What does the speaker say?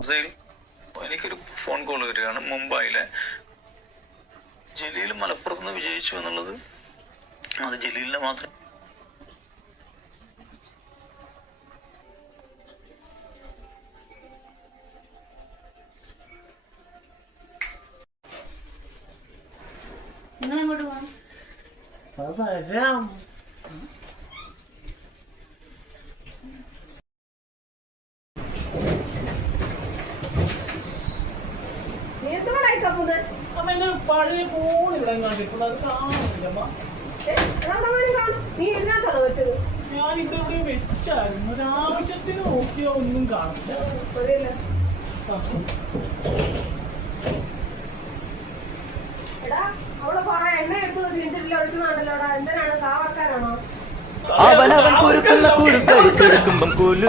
ഹുസൈൽ, എനിക്കൊരു phone call വരികയാണ്. മുംബൈയിലെ ജലീൽ മലപ്പുറത്ത് നിന്ന് വിജയിച്ചു എന്നുള്ളത്. അത് ജലീലിനെ മാത്രം നിങ്ങൾ എങ്ങോട്ട് അമ്മ എന്റെ പഴയ ഫോൺ ഇവിടെ കണ്ടിട്ടുണ്ട്. അത് കാണുന്നില്ല അമ്മ. ഏ, അതെന്താ മോനെ കാണും? നീ ഇതിനകത്താണോ ഞാൻ ഇതെവിടെ വെച്ചായിരുന്നു. ഒരു ആവശ്യത്തിന് നോക്കിയോ ഒന്നും കാണില്ല. അവൾ കൊറേ എണ്ണ എടുത്ത് ഒഴിക്കുന്നുണ്ടല്ലോടാ. എന്തിനാണ്? കാവർക്കാരാണോ അവനവൻ കുരുക്കുന്ന കുലു